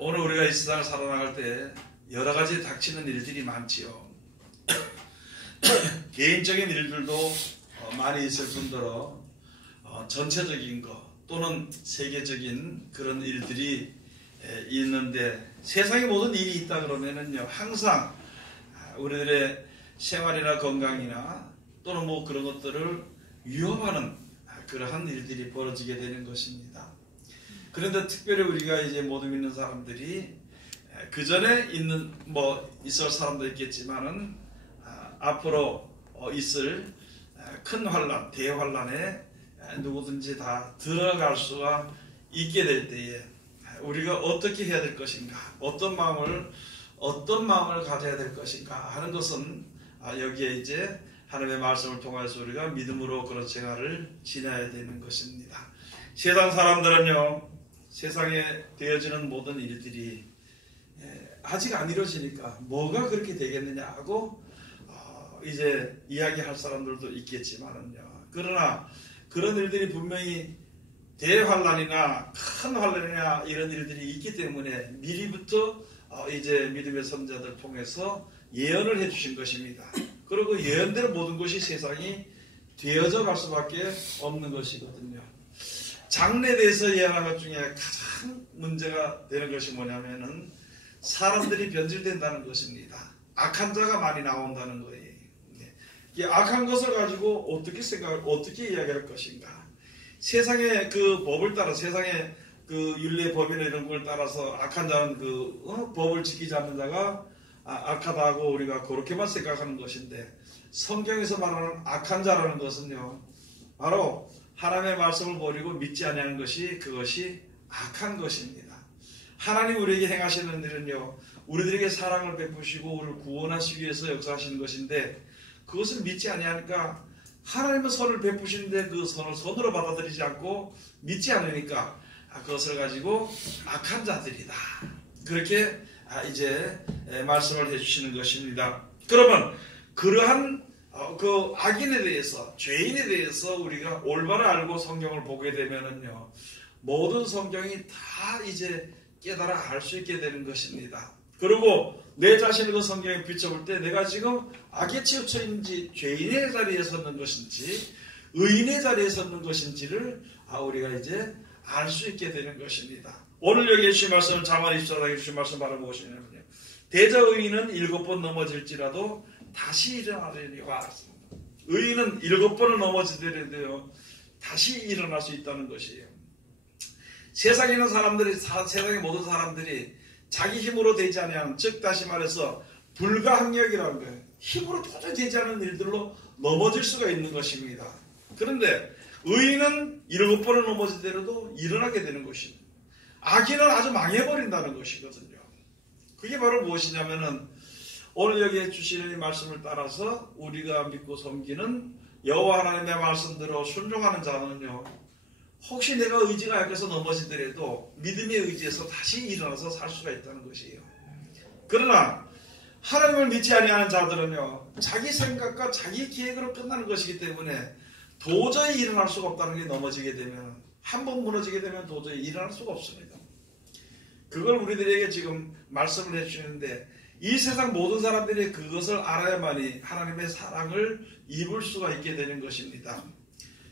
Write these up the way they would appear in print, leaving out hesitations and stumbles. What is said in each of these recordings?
오늘 우리가 이 세상을 살아나갈 때 여러 가지 닥치는 일들이 많지요. 개인적인 일들도 많이 있을 뿐더러 전체적인 것 또는 세계적인 그런 일들이 있는데, 세상에 모든 일이 있다 그러면은요, 항상 우리들의 생활이나 건강이나 또는 뭐 그런 것들을 위협하는 그러한 일들이 벌어지게 되는 것입니다. 그런데 특별히 우리가 이제 모두 믿는 사람들이 그 전에 있을 사람도 있겠지만은 앞으로 있을 큰 환란, 대환란에 누구든지 다 들어갈 수가 있게 될 때에 우리가 어떻게 해야 될 것인가, 어떤 마음을 가져야 될 것인가 하는 것은 여기에 이제 하나님의 말씀을 통해서 우리가 믿음으로 그런 생활을 지내야 되는 것입니다. 세상 사람들은요, 세상에 되어지는 모든 일들이 아직 안 이루어지니까 뭐가 그렇게 되겠느냐 하고 이제 이야기할 사람들도 있겠지만은요, 그러나 그런 일들이 분명히 대환란이나 큰 환란이나 이런 일들이 있기 때문에 미리부터 이제 믿음의 선자들 통해서 예언을 해주신 것입니다. 그리고 예언대로 모든 것이 세상이 되어져 갈 수밖에 없는 것이거든요. 장래에 대해서 예언한 것 중에 가장 문제가 되는 것이 뭐냐면은 사람들이 변질된다는 것입니다. 악한 자가 많이 나온다는 거예요. 이 악한 것을 가지고 어떻게 이야기할 것인가. 세상의 그 법을 따라, 세상의 그 윤리 법이나 이런 걸 따라서 악한 자는 법을 지키지 않는 자가 악하다고 우리가 그렇게만 생각하는 것인데, 성경에서 말하는 악한 자라는 것은요, 바로 하나님의 말씀을 버리고 믿지 아니하는 것이, 그것이 악한 것입니다. 하나님 우리에게 행하시는 일은요, 우리들에게 사랑을 베푸시고 우리를 구원하시기 위해서 역사하시는 것인데, 그것을 믿지 아니하니까 하나님은 선을 베푸시는데 그 선을 선으로 받아들이지 않고 믿지 않으니까 그것을 가지고 악한 자들이다, 그렇게 이제 말씀을 해주시는 것입니다. 그러면 그러한 그 악인에 대해서, 죄인에 대해서 우리가 올바로 알고 성경을 보게 되면은요, 모든 성경이 다 이제 깨달아 알 수 있게 되는 것입니다. 그리고 내 자신을 그 성경에 비춰볼 때 내가 지금 악에 치우쳐 있는지, 죄인의 자리에 섰는 것인지, 의인의 자리에 섰는 것인지를 우리가 이제 알 수 있게 되는 것입니다. 오늘 여기 주신 말씀은 잠언 24장에 주신 말씀 바라보시면요, 대저 의인은 7번 넘어질지라도 다시 일어나려니와. 의인은 7번을 넘어지더라도요, 다시 일어날 수 있다는 것이에요. 세상에 있는 사람들이, 세상의 모든 사람들이 자기 힘으로 되지 않는, 즉 다시 말해서 불가항력이라는 거예요. 힘으로 도저히 되지 않는 일들로 넘어질 수가 있는 것입니다. 그런데 의인은 7번을 넘어지더라도 일어나게 되는 것입니다. 악인은 아주 망해버린다는 것이거든요. 그게 바로 무엇이냐면은, 오늘 여기에 주시는 이 말씀을 따라서 우리가 믿고 섬기는 여호와 하나님의 말씀대로 순종하는 자는요, 혹시 내가 의지가 약해서 넘어지더라도 믿음의 의지에서 다시 일어나서 살 수가 있다는 것이에요. 그러나 하나님을 믿지 아니하는 자들은요, 자기 생각과 자기 계획으로 끝나는 것이기 때문에 도저히 일어날 수가 없다는 게, 넘어지게 되면, 한번 무너지게 되면 도저히 일어날 수가 없습니다. 그걸 우리들에게 지금 말씀을 해주시는데, 이 세상 모든 사람들이 그것을 알아야만이 하나님의 사랑을 입을 수가 있게 되는 것입니다.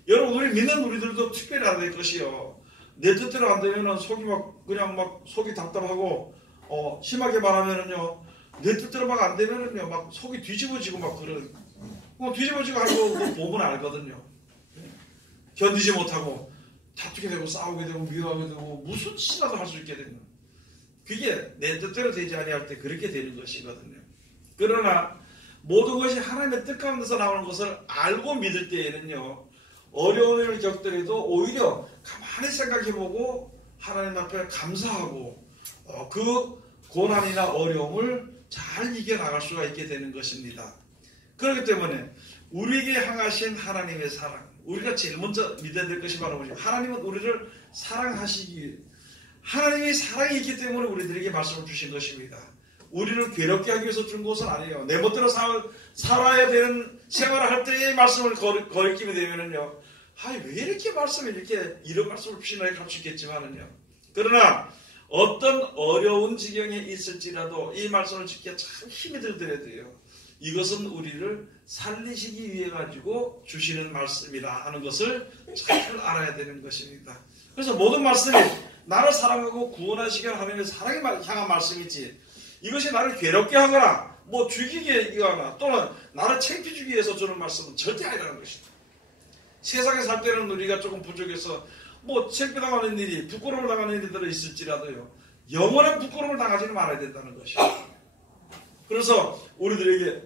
여러분, 우리 믿는 우리들도 특별히 알아야 될 것이요, 내 뜻대로 안 되면은 속이 속이 답답하고, 심하게 말하면은요, 내 뜻대로 막 안 되면은요, 막 속이 뒤집어지고 막 뒤집어지고 하고 보면 알거든요. 견디지 못하고 다투게 되고 싸우게 되고 미워하게 되고 무슨 짓이라도 할 수 있게 되는, 그게 내 뜻대로 되지 아니할 때 그렇게 되는 것이거든요. 그러나 모든 것이 하나님의 뜻 가운데서 나오는 것을 알고 믿을 때에는요, 어려움을 겪더라도 오히려 가만히 생각해보고 하나님 앞에 감사하고 그 고난이나 어려움을 잘 이겨나갈 수가 있게 되는 것입니다. 그렇기 때문에 우리에게 향하신 하나님의 사랑, 우리가 제일 먼저 믿어야 될 것이 바로 뭐냐면, 하나님은 우리를 사랑하시기 위해, 하나님의 사랑이 있기 때문에 우리들에게 말씀을 주신 것입니다. 우리를 괴롭게 하기 위해서 준 것은 아니에요. 내 멋대로 살아야 되는 생활을 할 때의 말씀을 거리끼게 되면은요, 왜 이렇게 이런 말씀을 주시나 할 수 있겠지만은요, 그러나 어떤 어려운 지경에 있을지라도 이 말씀을 지키기에 참 힘이 들더라야 돼요. 이것은 우리를 살리시기 위해 가지고 주시는 말씀이라 하는 것을 잘 알아야 되는 것입니다. 그래서 모든 말씀이 나를 사랑하고 구원하시기 위한 하나님의 사랑에 향한 말씀이지, 이것이 나를 괴롭게 하거나 뭐 죽이게 하거나 또는 나를 창피주기 위해서 주는 말씀은 절대 아니라는 것입니다. 세상에 살 때는 우리가 조금 부족해서 뭐 창피당하는 일이, 부끄러움을 당하는 일들이 있을지라도요, 영원한 부끄러움을 당하지는 말아야 된다는 것이죠. 그래서 우리들에게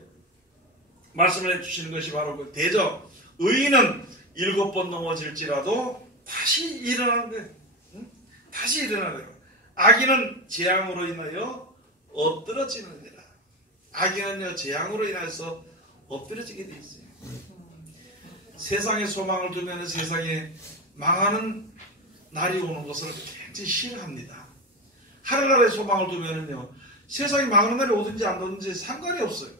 말씀을 해주시는 것이 바로 그 대저, 의인은 7번 넘어질지라도 다시 일어나는 거예요. 응? 다시 일어나는 거예요. 악인은 재앙으로 인하여 엎드러지느니라. 악인은요, 재앙으로 인해서 엎드러지게 돼 있어요. 세상에 소망을 두면 세상에 망하는 날이 오는 것을 굉장히 싫어합니다. 하늘나라에 소망을 두면은요, 세상이 망하는 날이 오든지 안 오든지 상관이 없어요.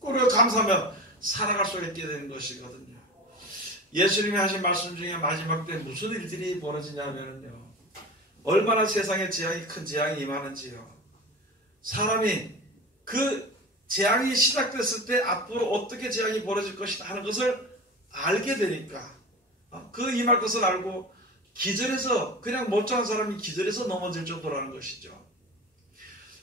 우리가 감사하면 살아갈 수 있게 되는 것이거든요. 예수님이 하신 말씀 중에 마지막 때 무슨 일들이 벌어지냐면요, 얼마나 세상에 재앙이, 큰 재앙이 임하는지요. 사람이 그 재앙이 시작됐을 때 앞으로 어떻게 재앙이 벌어질 것이다 하는 것을 알게 되니까, 그 임할 것을 알고 기절해서, 그냥 멀쩡한 사람이 기절해서 넘어질 정도라는 것이죠.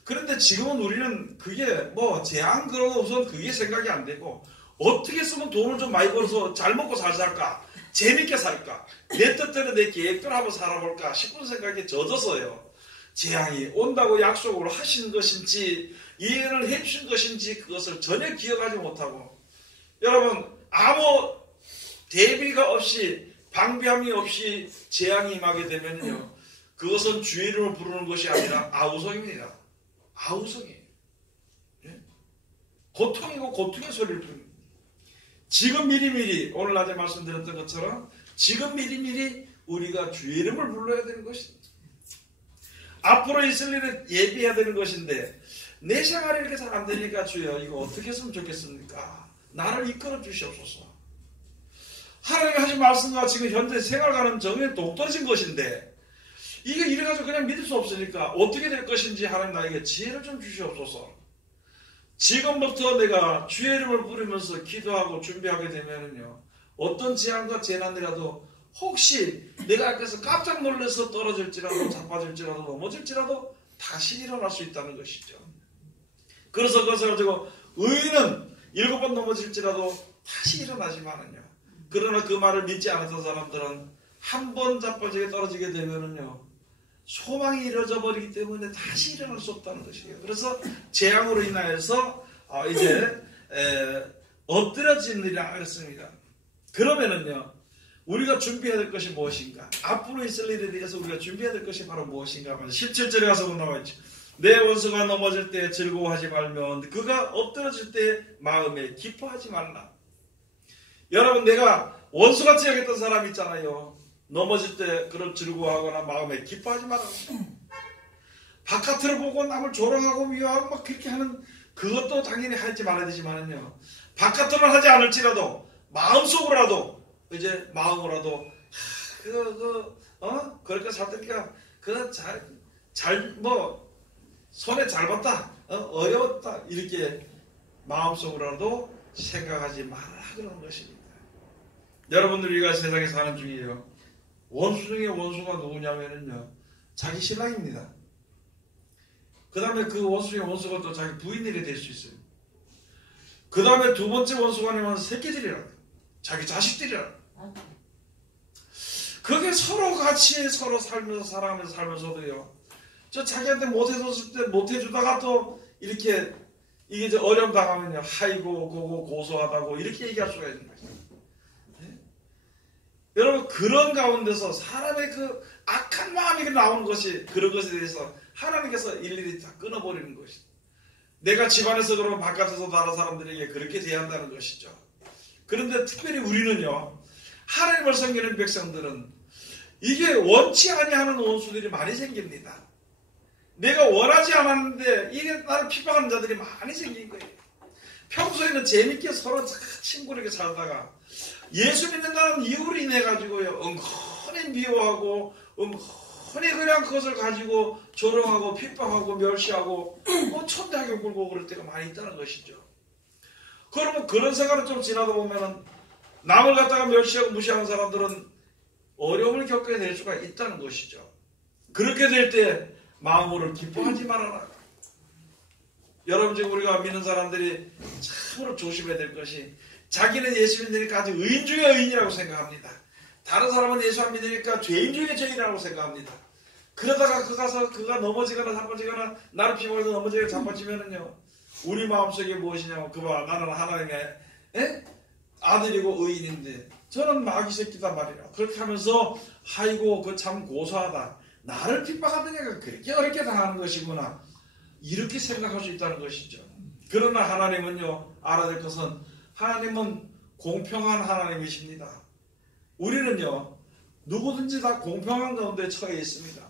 그런데 지금은 우리는 그게 뭐 재앙 그런 거 우선 그게 생각이 안 되고, 어떻게 쓰면 돈을 좀 많이 벌어서 잘 먹고 잘 살까, 재밌게 살까, 내 뜻대로 내 계획대로 한번 살아볼까 싶은 생각에 젖어서요, 재앙이 온다고 약속을 하신 것인지 이해를 해주신 것인지 그것을 전혀 기억하지 못하고, 여러분, 아무 대비가 없이 방비함이 없이 재앙이 임하게 되면요, 그것은 주의 이름을 부르는 것이 아니라 아우성입니다. 아우성이에요. 고통이고 고통의 소리를 부릅니다. 지금 미리미리, 오늘 낮에 말씀드렸던 것처럼 지금 미리미리 우리가 주의 이름을 불러야 되는 것입니다. 앞으로 있을 일을 예비해야 되는 것인데, 내 생활이 이렇게 잘 안 되니까 주여 이거 어떻게 했으면 좋겠습니까? 나를 이끌어 주시옵소서. 하나님이 하신 말씀과 지금 현재 생활과는 정말 동떨어진 것인데, 이게 이래가지고 그냥 믿을 수 없으니까 어떻게 될 것인지 하나님 나에게 지혜를 좀 주시옵소서. 지금부터 내가 주의 이름을 부르면서 기도하고 준비하게 되면은요, 어떤 재앙과 재난이라도 혹시 내가 앞에서 깜짝 놀라서 떨어질지라도 자빠질지라도 넘어질지라도 다시 일어날 수 있다는 것이죠. 그래서 그것을 가지고 의인은 7번 넘어질지라도 다시 일어나지만은요, 그러나 그 말을 믿지 않았던 사람들은 한 번 자빠지게 떨어지게 되면은요, 소망이 이루어져 버리기 때문에 다시 일어날 수 없다는 것이에요. 그래서 재앙으로 인하여서 이제 엎드려지느니라 했습니다. 그러면은요, 우리가 준비해야 될 것이 무엇인가? 앞으로 있을 일에 대해서 우리가 준비해야 될 것이 바로 무엇인가? 17절에 가서 나와 있죠. 내 원수가 넘어질 때 즐거워하지 말면 그가 엎드러질 때 마음에 기뻐하지 말라. 여러분, 내가 원수같이 여겼던 사람 있잖아요. 넘어질 때 그를 즐거워하거나 마음에 기뻐하지 말라. 바깥으로 보고 남을 조롱하고 미워하고 막 그렇게 하는 그것도 당연히 하지 말아야 되지만은요, 바깥으로는 하지 않을지라도 마음속으로라도, 이제 마음으로라도 그렇게 살 테니까 손에 잘 봤다, 어려웠다, 이렇게 마음속으로라도 생각하지 말라 그러는 것입니다. 여러분들, 우리가 세상에 사는 중이에요. 원수 중에 원수가 누구냐면요, 자기 신랑입니다. 그 다음에 그 원수 중에 원수가 또 자기 부인들이 될 수 있어요. 그 다음에 두 번째 원수가 아니면 새끼들이라, 자기 자식들이라. 그게 서로 같이 서로 살면서 살아가면서 살면서도요, 저 자기한테 못해줬을 때 못해주다가 또 이렇게 이게 이제 어려움 당하면요, 하이고 고고 고소하다고 이렇게 얘기할 수가 있는 거죠. 네? 여러분, 그런 가운데서 사람의 그 악한 마음이 나오는 것이, 그런 것에 대해서 하나님께서 일일이 다 끊어버리는 것이죠. 내가 집안에서 그러면 바깥에서 다른 사람들에게 그렇게 대한다는 것이죠. 그런데 특별히 우리는요, 하나님을 섬기는 백성들은 이게 원치 아니하는 원수들이 많이 생깁니다. 내가 원하지 않았는데 이게 나를 핍박하는 자들이 많이 생긴 거예요. 평소에는 재밌게 서로 친구에게 살다가 예수 믿는다는 이유로 인해 가지고요, 은근히 미워하고 은근히 흔히 그냥 그것을 가지고 조롱하고 핍박하고 멸시하고 천대하게 굴고 그럴 때가 많이 있다는 것이죠. 그러면 그런 생활을 좀 지나다 보면은 남을 갖다가 멸시하고 무시하는 사람들은 어려움을 겪게 될 수가 있다는 것이죠. 그렇게 될 때 마음으로 기뻐하지 말아라. 여러분, 지금 우리가 믿는 사람들이 참으로 조심해야 될 것이, 자기는 예수 믿으니까 아주 의인 중에 의인이라고 생각합니다. 다른 사람은 예수 안 믿으니까 죄인 중에 죄인이라고 생각합니다. 그러다가 그가 넘어지거나 자빠지거나 나를 피곤해서 넘어지거나 자빠지면은요, 우리 마음속에 무엇이냐고, 그봐 나는 하나님의 아들이고 의인인데 저는 마귀 새끼단 말이야. 그렇게 하면서 아이고 그 참 고소하다. 나를 핍박하던 애가 그렇게 어렵게 당하는 것이구나. 이렇게 생각할 수 있다는 것이죠. 그러나 하나님은요, 알아야 될 것은 하나님은 공평한 하나님이십니다. 우리는요, 누구든지 다 공평한 가운데 처해 있습니다.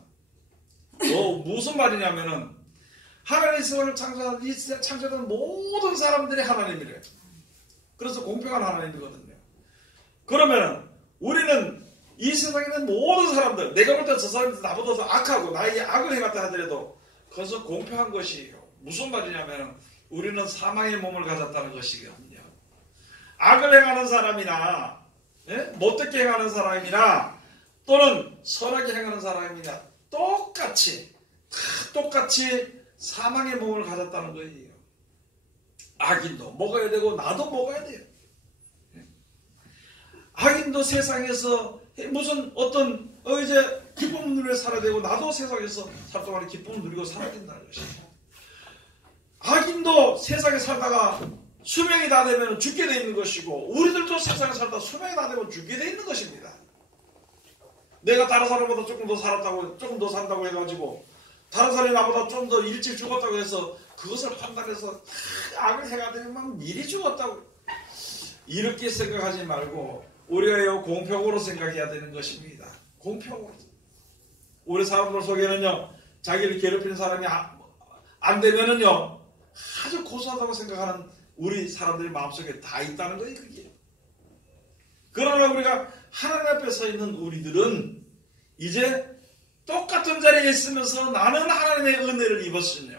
무슨 말이냐면은 하나님 세상을 창조한 모든 사람들이 하나님이래요. 그래서 공평한 하나님이거든요. 그러면은 우리는 이 세상에 있는 모든 사람들, 내가 볼 때 저 사람들 나보다 더 악하고 나에게 악을 해갔다 하더라도 그것은 공평한 것이에요. 무슨 말이냐면 우리는 사망의 몸을 가졌다는 것이거든요. 악을 행하는 사람이나 못되게 행하는 사람이나 또는 선하게 행하는 사람이나 똑같이 사망의 몸을 가졌다는 거예요. 악인도 먹어야 되고 나도 먹어야 돼요. 악인도 세상에서 무슨 어떤 이제 기쁨을 누리며 살아야 되고 나도 세상에서 살 동안에 기쁨을 누리고 살아야 된다는 것입니다. 악인도 세상에 살다가 수명이 다 되면 죽게 돼 있는 것이고 우리들도 세상에 살다 수명이 다 되면 죽게 돼 있는 것입니다. 내가 다른 사람보다 조금 더 살았다고 조금 더 산다고 해가지고 다른 사람이 나보다 좀 더 일찍 죽었다고 해서 그것을 판단해서 악을 해가 되면 미리 죽었다고 이렇게 생각하지 말고 우리가 공평으로 생각해야 되는 것입니다. 공평으로. 우리 사람들 속에는요, 자기를 괴롭히는 사람이 안 되면은요, 아주 고소하다고 생각하는 우리 사람들의 마음속에 다 있다는 거예요, 그게. 그러나 우리가 하나님 앞에 서 있는 우리들은 이제 똑같은 자리에 있으면서 나는 하나님의 은혜를 입었으며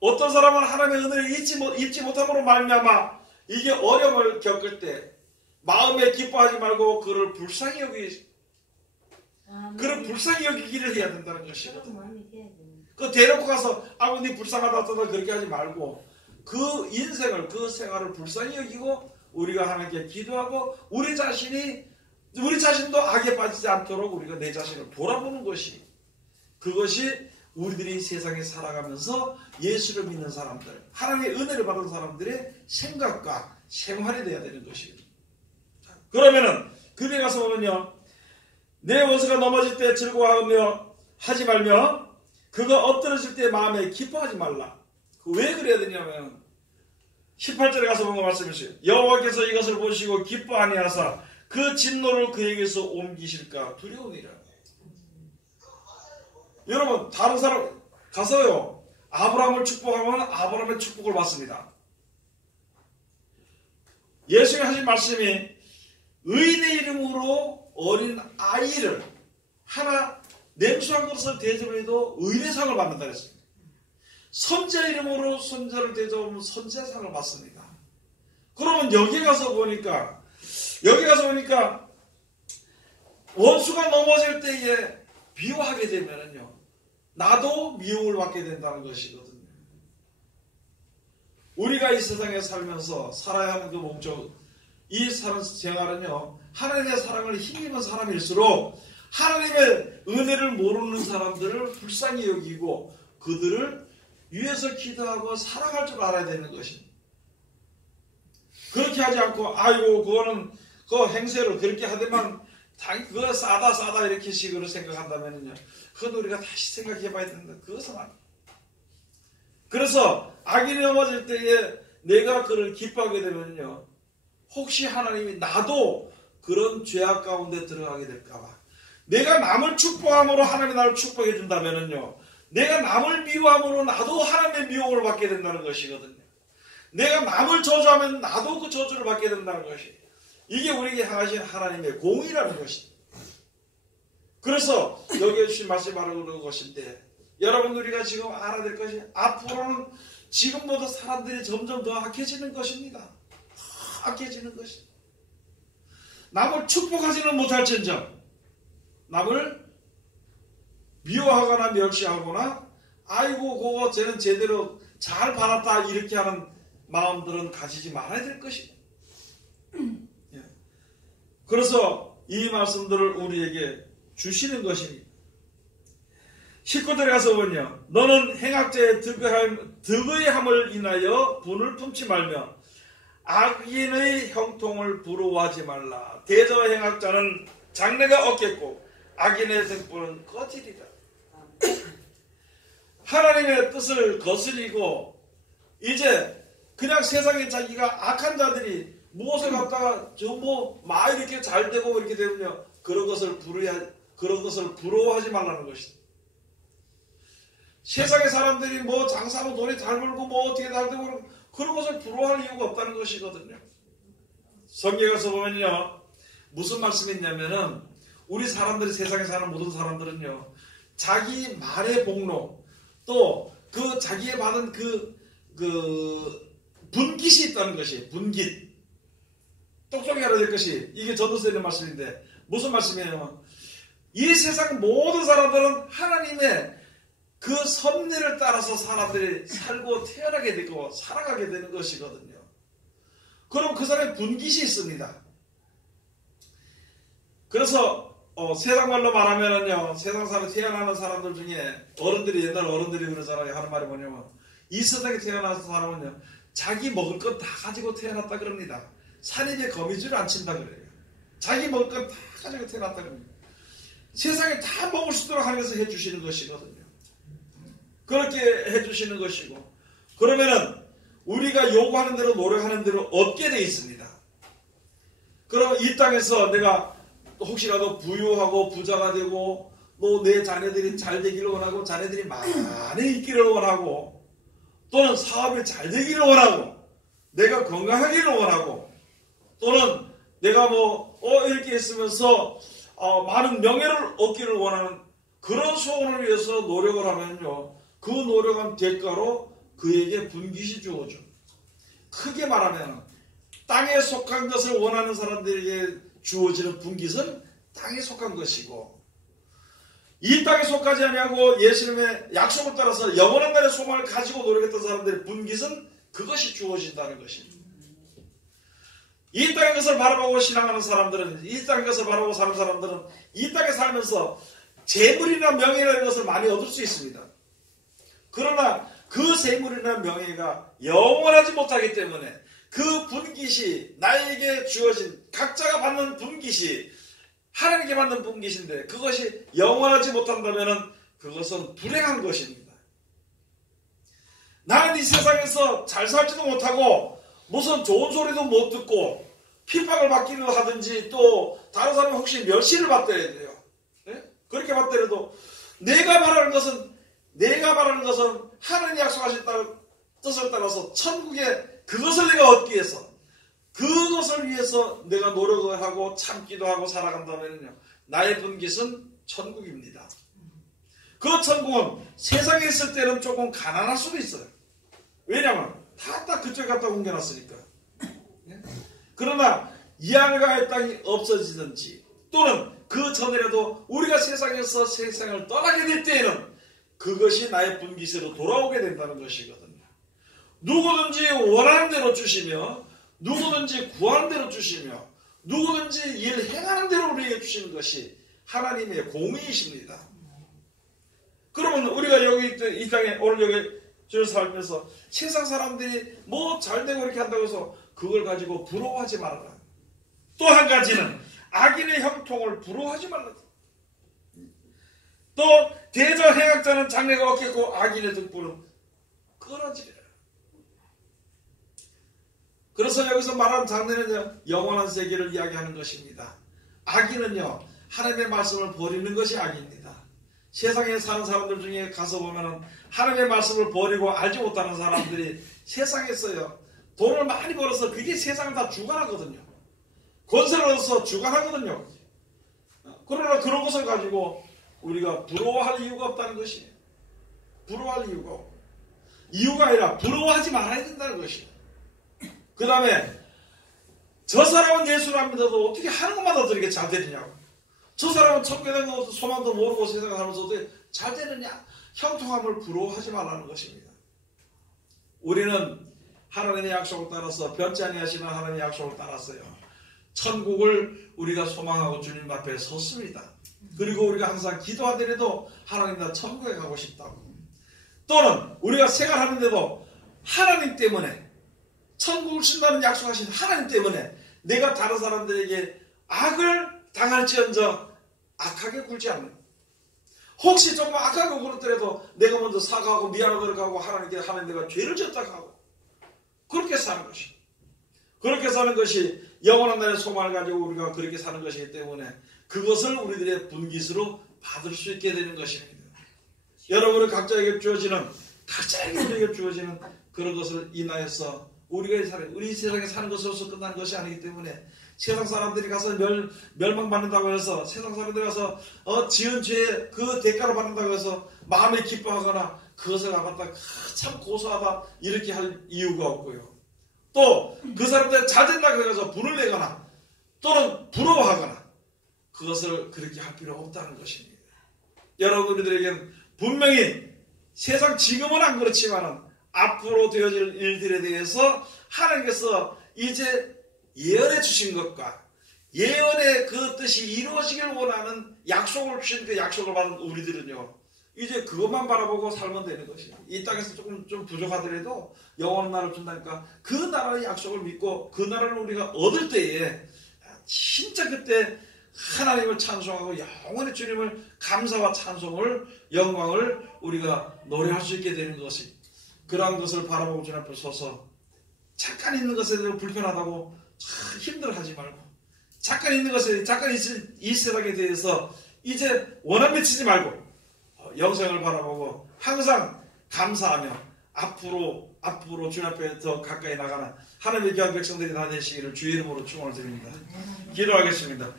어떤 사람은 하나님의 은혜를 입지 못함으로 말미암아 이게 어려움을 겪을 때 마음에 기뻐하지 말고 그를 불쌍히 여기기를 해야 된다는 것이거든요. 그 대놓고 가서 아버님 불쌍하다 떠다 그렇게 하지 말고 그 인생을 그 생활을 불쌍히 여기고 우리가 하나님께 기도하고 우리 자신도 악에 빠지지 않도록 우리가 내 자신을 돌아보는 것이 그것이 우리들이 세상에 살아가면서 예수를 믿는 사람들 하나님의 은혜를 받은 사람들의 생각과 생활이 되어야 되는 것입니다. 그러면은 그에 가서 보면요, 내 원수가 넘어질 때 즐거워하며 하지 말며 그가 엎드러질 때 마음에 기뻐하지 말라. 왜 그래야 되냐면 18절에 가서 보면 말씀이시죠. 여호와께서 이것을 보시고 기뻐하니하사 그 진노를 그에게서 옮기실까 두려우니라. 여러분 다른 사람 가서요 아브라함을 축복하면 아브라함의 축복을 받습니다. 예수님이 하신 말씀이 의인의 이름으로 어린 아이를 하나 냉수한 것을 대접해도 의인의 상을 받는다 그랬습니다. 선자 이름으로 선자를 대접하면 선자상을 받습니다. 그러면 여기 가서 보니까 원수가 넘어질 때에 미워하게 되면은요 나도 미움을 받게 된다는 것이거든요. 우리가 이 세상에 살면서 살아야 하는 그 목적 이 사는 생활은요 하나님의 사랑을 힘입은 사람일수록 하나님의 은혜를 모르는 사람들을 불쌍히 여기고 그들을 위해서 기도하고 사랑할 줄 알아야 되는 것입니다. 그렇게 하지 않고 아이고 그거는 그 행세를 그렇게 하더만 그거 싸다 이렇게 식으로 생각한다면요 그건 우리가 다시 생각해 봐야 된다. 그것은 아니에요. 그래서 악인이 넘어질 때에 내가 그를 기뻐하게 되면요 혹시 하나님이 나도 그런 죄악 가운데 들어가게 될까봐 내가 남을 축복함으로 하나님이 나를 축복해 준다면요 내가 남을 미워함으로 나도 하나님의 미움을 받게 된다는 것이거든요. 내가 남을 저주하면 나도 그 저주를 받게 된다는 것이 이게 우리에게 향하신 하나님의 공의라는 것입니다. 그래서 여기에 주신 말씀이 바로 그런 것인데, 여러분 우리가 지금 알아야 될 것이 앞으로는 지금보다 사람들이 점점 더 악해지는 것입니다. 더 악해지는 것입니다. 남을 축복하지는 못할지언정 남을 미워하거나 멸시하거나 아이고 그거 쟤는 제대로 잘 받았다 이렇게 하는 마음들은 가지지 말아야 될 것입니다. 그래서 이 말씀들을 우리에게 주시는 것입니다. 19절에 가서 보면요, 너는 행악자의 득의함을 인하여 분을 품지 말며 악인의 형통을 부러워하지 말라. 대저 행악자는 장래가 없겠고 악인의 등불은 꺼지리라. 하나님의 뜻을 거스리고 이제 그냥 세상에 자기가 악한 자들이 무엇을 갖다가 막 이렇게 잘 되고 이렇게 되면요, 그런 것을 부러워하지 말라는 것이다. 세상의 사람들이 뭐 장사로 돈이 잘 벌고 뭐 어떻게 잘 되고 그런 것을 부러워할 이유가 없다는 것이거든요. 성경에 가서 보면요, 무슨 말씀이 있냐면은 우리 사람들이, 세상에 사는 모든 사람들은요, 자기 말의 복로 또 그 자기의 받은 그 분깃이 있다는 것이, 분깃. 똑똑히 알아야 될 것이, 이게 전도서에 있는 말씀인데 무슨 말씀이에요? 이 세상 모든 사람들은 하나님의 그 섭리를 따라서 사람들이 살고 태어나게 되고 살아가게 되는 것이거든요. 그럼 그 사람의 분깃이 있습니다. 그래서 세상 말로 말하면은요, 세상 사람에 태어나는 사람들 중에 어른들이, 옛날 어른들이 그러잖아요. 하는 말이 뭐냐면, 이 세상에 태어나서 사람은요, 자기 먹을 것 다 가지고 태어났다 그럽니다. 산입에 거미줄을 안 친다 그래요. 자기 먹을 것 다 가지고 태어났다 그럽니다. 세상에 다 먹을 수 있도록 하면서 해주시는 것이거든요. 그렇게 해주시는 것이고, 그러면은 우리가 요구하는 대로 노력하는 대로 얻게 되어 있습니다. 그럼 이 땅에서 내가 혹시라도 부유하고 부자가 되고 또 내 자녀들이 잘 되기를 원하고 자녀들이 많이 있기를 원하고 또는 사업이 잘 되기를 원하고 내가 건강하기를 원하고 또는 내가 이렇게 있으면서 많은 명예를 얻기를 원하는 그런 소원을 위해서 노력을 하면요, 그 노력한 대가로 그에게 분깃이 주어져. 크게 말하면 땅에 속한 것을 원하는 사람들에게 주어지는 분깃은 땅에 속한 것이고, 이 땅에 속하지 아니하고 예수님의 약속을 따라서 영원한 날의 소망을 가지고 노력했던 사람들의 분깃은 그것이 주어진다는 것입니다. 이 땅의 것을 바라보고 신앙하는 사람들은, 이 땅의 것을 바라보고 사는 사람들은 이 땅에 살면서 재물이나 명예라는 것을 많이 얻을 수 있습니다. 그러나 그 재물이나 명예가 영원하지 못하기 때문에 그 분깃이, 나에게 주어진 각자가 받는 분깃이 하나님께 받는 분깃인데 그것이 영원하지 못한다면 그것은 불행한 것입니다. 나는 이 세상에서 잘 살지도 못하고 무슨 좋은 소리도 못 듣고 핍박을 받기도 하든지 또 다른 사람이 혹시 멸시를 받더라도 돼요. 네? 그렇게 받더라도 내가 바라는 것은 하나님 약속하신 뜻을 따라서 천국에 그것을 내가 얻기 위해서, 그것을 위해서 내가 노력을 하고 참기도 하고 살아간다면요, 나의 분깃은 천국입니다. 그 천국은 세상에 있을 때는 조금 가난할 수도 있어요. 왜냐하면 다 그쪽에 갖다 옮겨놨으니까. 그러나 이 하늘과의 땅이 없어지든지 또는 그 전이라도 우리가 세상에서 세상을 떠나게 될 때에는 그것이 나의 분깃으로 돌아오게 된다는 것이거든요. 누구든지 원하는 대로 주시며 누구든지 구하는 대로 주시며 누구든지 일 행하는 대로 우리에게 주시는 것이 하나님의 공의이십니다. 그러면 우리가 여기 이 땅에 오늘 여기 줄 살면서 세상 사람들이 뭐 잘되고 이렇게 한다고 해서 그걸 가지고 부러워하지 말아라. 또 한 가지는 악인의 형통을 부러워하지 말라. 또 대저 행악자는 장래가 없겠고 악인의 등불은 끊어지리라. 그래서 여기서 말하는 장래는 영원한 세계를 이야기하는 것입니다. 악인은요, 하나님의 말씀을 버리는 것이 악입니다. 세상에 사는 사람들 중에 가서 보면은 하나님의 말씀을 버리고 알지 못하는 사람들이 세상에서요, 돈을 많이 벌어서 그게 세상을 다 주관하거든요. 권세를 얻어서 주관하거든요. 그러나 그런 것을 가지고 우리가 부러워할 이유가 없다는 것이에요. 부러워할 이유가 없고, 이유가 아니라 부러워하지 말아야 된다는 것이에요. 그 다음에 저 사람은 예수를 안 믿어도 어떻게 하는 것마다 저렇게 잘 되느냐고. 저 사람은 천국에 대한 것도 소망도 모르고 세상을 살면서 어떻게 잘 되느냐. 형통함을 부러워하지 말라는 것입니다. 우리는 하나님의 약속을 따라서 변치 아니하시는 하나님의 약속을 따랐어요. 천국을 우리가 소망하고 주님 앞에 섰습니다. 그리고 우리가 항상 기도하더라도 하나님 나 천국에 가고 싶다고. 또는 우리가 생활하는데도 하나님 때문에 천국을 준다는 약속하신 하나님 때문에 내가 다른 사람들에게 악을 당할지언정 악하게 굴지 않는, 혹시 조금 악하게 굴었더라도 내가 먼저 사과하고 미안하도록 하고 하나님께 하나님 내가 죄를 졌다고 하고 그렇게 사는 것이, 그렇게 사는 것이 영원한 날의 소망을 가지고 우리가 그렇게 사는 것이기 때문에 그것을 우리들의 분깃으로 받을 수 있게 되는 것입니다. 여러분은 각자에게 주어지는, 각자에게 우리에게 주어지는 그런 것을 인하여서 우리가 우리 세상에 사는 것으로서 끝나는 것이 아니기 때문에 세상 사람들이 가서 멸망받는다고 해서, 세상 사람들이 가서 지은 죄의 그 대가를 받는다고 해서 마음에 기뻐하거나 그것을 갖다 참 고소하다 이렇게 할 이유가 없고요. 또 그 사람들 잘 된다고 해서 분을 내거나 또는 부러워하거나 그것을 그렇게 할 필요 없다는 것입니다. 여러분들에게는 분명히 세상 지금은 안 그렇지만은 앞으로 되어질 일들에 대해서 하나님께서 이제 예언해 주신 것과 예언의 그 뜻이 이루어지길 원하는 약속을 주신 그 약속을 받은 우리들은요, 이제 그것만 바라보고 살면 되는 것이에요. 이 땅에서 조금 좀 부족하더라도 영원한 나라를 준다니까 그 나라의 약속을 믿고 그 나라를 우리가 얻을 때에 진짜 그때 하나님을 찬송하고 영원히 주님을 감사와 찬송을, 영광을 우리가 노래할 수 있게 되는 것이, 그러한 것을 바라보고 주님 앞에 서서 잠깐 있는 것에 대해서 불편하다고 힘들어하지 말고, 잠깐 있는 것에, 잠깐 있을 이 세상에 대해서 이제 원한 맺히지 말고 영생을 바라보고 항상 감사하며 앞으로 주님 앞에 더 가까이 나가는 하나님의 귀한 백성들이 다 되시기를 주의 이름으로 축원을 드립니다. 기도하겠습니다.